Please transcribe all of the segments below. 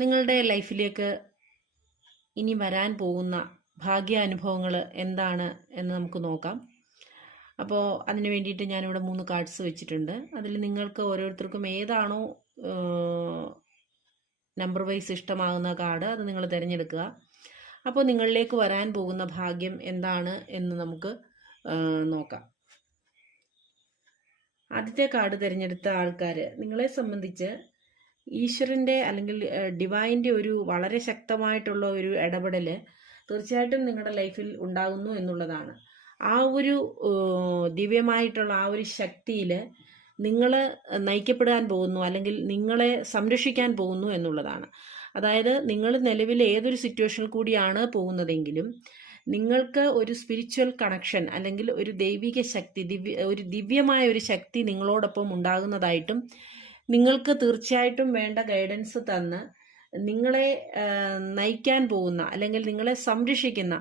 നിങ്ങളുടെ ലൈഫിലേക്ക് ഇനി വരാൻ പോകുന്ന ഭാഗ്യാനുഭവങ്ങൾ എന്താണ് എന്ന് നമുക്ക് നോക്കാം. അപ്പോൾ അതിന് വേണ്ടിയിട്ട് ഞാനിവിടെ 3 കാർഡ്സ് വെച്ചിട്ടുണ്ട്. അതിൽ നിങ്ങൾക്ക് ഓരോരുത്തർക്കും ഏതാണോ നമ്പർ വൈസ് ഇഷ്ടമാകുന്ന കാർഡ് അത് നിങ്ങൾ തിരഞ്ഞെടുക്കുക. അപ്പോൾ നിങ്ങളിലേക്ക് വരാൻ പോകുന്ന ഭാഗ്യം എന്താണ് എന്ന് നമുക്ക് നോക്കാം. ആദ്യത്തെ കാർഡ് തിരഞ്ഞെടുത്ത ആൾക്കാർ, നിങ്ങളെ സംബന്ധിച്ച് ഈശ്വരൻ്റെ അല്ലെങ്കിൽ ഡിവൈൻ്റെ ഒരു വളരെ ശക്തമായിട്ടുള്ള ഒരു ഇടപെടൽ തീർച്ചയായിട്ടും നിങ്ങളുടെ ലൈഫിൽ ഉണ്ടാകുന്നു എന്നുള്ളതാണ്. ആ ഒരു ദിവ്യമായിട്ടുള്ള ആ ഒരു ശക്തിയിൽ നിങ്ങൾ നയിക്കപ്പെടാൻ പോകുന്നു, അല്ലെങ്കിൽ നിങ്ങളെ സംരക്ഷിക്കാൻ പോകുന്നു എന്നുള്ളതാണ്. അതായത് നിങ്ങൾ നിലവിൽ ഏതൊരു സിറ്റുവേഷനിൽ കൂടിയാണ് പോകുന്നതെങ്കിലും നിങ്ങൾക്ക് ഒരു സ്പിരിച്വൽ കണക്ഷൻ അല്ലെങ്കിൽ ഒരു ദൈവിക ശക്തി, ഒരു ദിവ്യമായ ഒരു ശക്തി നിങ്ങളോടൊപ്പം ഉണ്ടാകുന്നതായിട്ടും നിങ്ങൾക്ക് തീർച്ചയായിട്ടും വേണ്ട ഗൈഡൻസ് തന്ന് നിങ്ങളെ നയിക്കാൻ പോകുന്ന അല്ലെങ്കിൽ നിങ്ങളെ സംരക്ഷിക്കുന്ന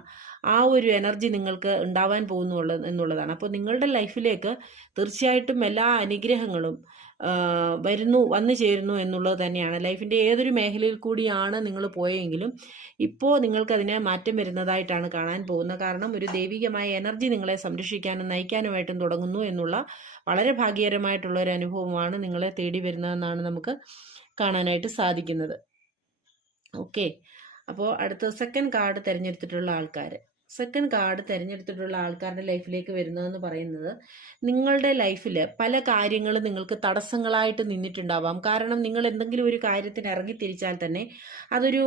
ആ ഒരു എനർജി നിങ്ങൾക്ക് ഉണ്ടാവാൻ പോകുന്നു എന്നുള്ളതാണ്. അപ്പോൾ നിങ്ങളുടെ ലൈഫിലേക്ക് തീർച്ചയായിട്ടും എല്ലാ അനുഗ്രഹങ്ങളും വന്നു ചേരുന്നു എന്നുള്ളത് തന്നെയാണ്. ലൈഫിൻ്റെ ഏതൊരു മേഖലയിൽ കൂടിയാണ് നിങ്ങൾ പോയെങ്കിലും ഇപ്പോൾ നിങ്ങൾക്കതിനെ മാറ്റം വരുന്നതായിട്ടാണ് കാണാൻ പോകുന്നത്. കാരണം ഒരു ദൈവികമായ എനർജി നിങ്ങളെ സംരക്ഷിക്കാനും നയിക്കാനുമായിട്ടും തുടങ്ങുന്നു എന്നുള്ള വളരെ ഭാഗ്യകരമായിട്ടുള്ള ഒരു അനുഭവമാണ് നിങ്ങളെ തേടി വരുന്നതെന്നാണ് നമുക്ക് കാണാനായിട്ട് സാധിക്കുന്നത്. ഓക്കെ, അപ്പോൾ അടുത്ത സെക്കൻഡ് കാർഡ് തിരഞ്ഞെടുത്തിട്ടുള്ള ആൾക്കാർ, സെക്കൻഡ് കാർഡ് തിരഞ്ഞെടുത്തിട്ടുള്ള ആൾക്കാരുടെ ലൈഫിലേക്ക് വരുന്നതെന്ന് പറയുന്നത്, നിങ്ങളുടെ ലൈഫിൽ പല കാര്യങ്ങളും നിങ്ങൾക്ക് തടസ്സങ്ങളായിട്ട് നിന്നിട്ടുണ്ടാവാം. കാരണം നിങ്ങൾ എന്തെങ്കിലും ഒരു കാര്യത്തിന് ഇറങ്ങിത്തിരിച്ചാൽ തന്നെ അതൊരു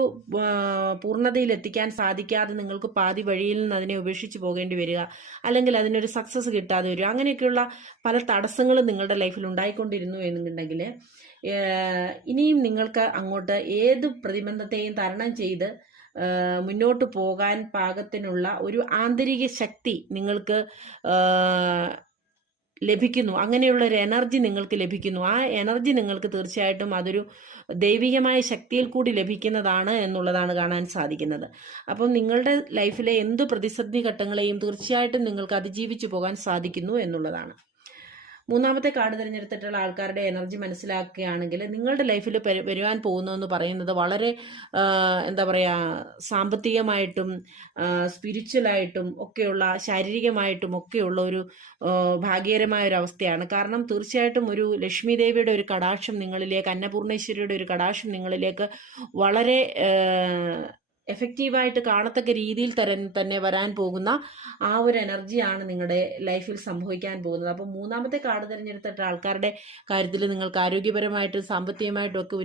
പൂർണ്ണതയിൽ എത്തിക്കാൻ സാധിക്കാതെ നിങ്ങൾക്ക് പാതി വഴിയിൽ നിന്ന് അതിനെ ഉപേക്ഷിച്ച് പോകേണ്ടി വരിക, അല്ലെങ്കിൽ അതിനൊരു സക്സസ് കിട്ടാതെ വരിക, അങ്ങനെയൊക്കെയുള്ള പല തടസ്സങ്ങളും നിങ്ങളുടെ ലൈഫിൽ ഉണ്ടായിക്കൊണ്ടിരുന്നു എന്നുണ്ടെങ്കിൽ ഇനിയും നിങ്ങൾക്ക് അങ്ങോട്ട് ഏത് പ്രതിബന്ധത്തെയും തരണം ചെയ്ത് മുന്നോട്ട് പോകാൻ പാകത്തിനുള്ള ഒരു ആന്തരിക ശക്തി നിങ്ങൾക്ക് ലഭിക്കുന്നു. അങ്ങനെയുള്ള ഒരു എനർജി നിങ്ങൾക്ക് ലഭിക്കുന്നു. ആ എനർജി നിങ്ങൾക്ക് തീർച്ചയായിട്ടും അതൊരു ദൈവികമായ ശക്തിയിൽ കൂടി ലഭിക്കുന്നതാണ് എന്നുള്ളതാണ് കാണാൻ സാധിക്കുന്നത്. അപ്പം നിങ്ങളുടെ ലൈഫിലെ എന്ത് പ്രതിസന്ധി ഘട്ടങ്ങളെയും തീർച്ചയായിട്ടും നിങ്ങൾക്ക് അതിജീവിച്ചു പോകാൻ സാധിക്കുന്നു എന്നുള്ളതാണ്. മൂന്നാമത്തെ കാർഡ് തിരഞ്ഞെടുത്തിട്ടുള്ള ആൾക്കാരുടെ എനർജി മനസ്സിലാക്കുകയാണെങ്കിൽ നിങ്ങളുടെ ലൈഫിൽ വരുവാൻ പോകുന്നതെന്ന് പറയുന്നത് വളരെ എന്താ പറയുക, സാമ്പത്തികമായിട്ടും സ്പിരിച്വലായിട്ടും ഒക്കെയുള്ള, ശാരീരികമായിട്ടും ഒക്കെയുള്ള ഒരു ഭാഗ്യകരമായ ഒരു അവസ്ഥയാണ്. കാരണം തീർച്ചയായിട്ടും ഒരു ലക്ഷ്മി ദേവിയുടെ ഒരു കടാക്ഷം നിങ്ങളിലേക്ക്, അന്നപൂർണേശ്വരിയുടെ ഒരു കടാക്ഷം നിങ്ങളിലേക്ക് വളരെ എഫക്റ്റീവായിട്ട് കാണത്തക്ക രീതിയിൽ തന്നെ വരാൻ പോകുന്ന ആ ഒരു എനർജിയാണ് നിങ്ങളുടെ ലൈഫിൽ സംഭവിക്കാൻ പോകുന്നത്. അപ്പോൾ മൂന്നാമത്തെ കാർഡ് തിരഞ്ഞെടുത്തിട്ട് ആൾക്കാരുടെ കാര്യത്തിൽ നിങ്ങൾക്ക് ആരോഗ്യപരമായിട്ടും സാമ്പത്തികമായിട്ടും ഒക്കെ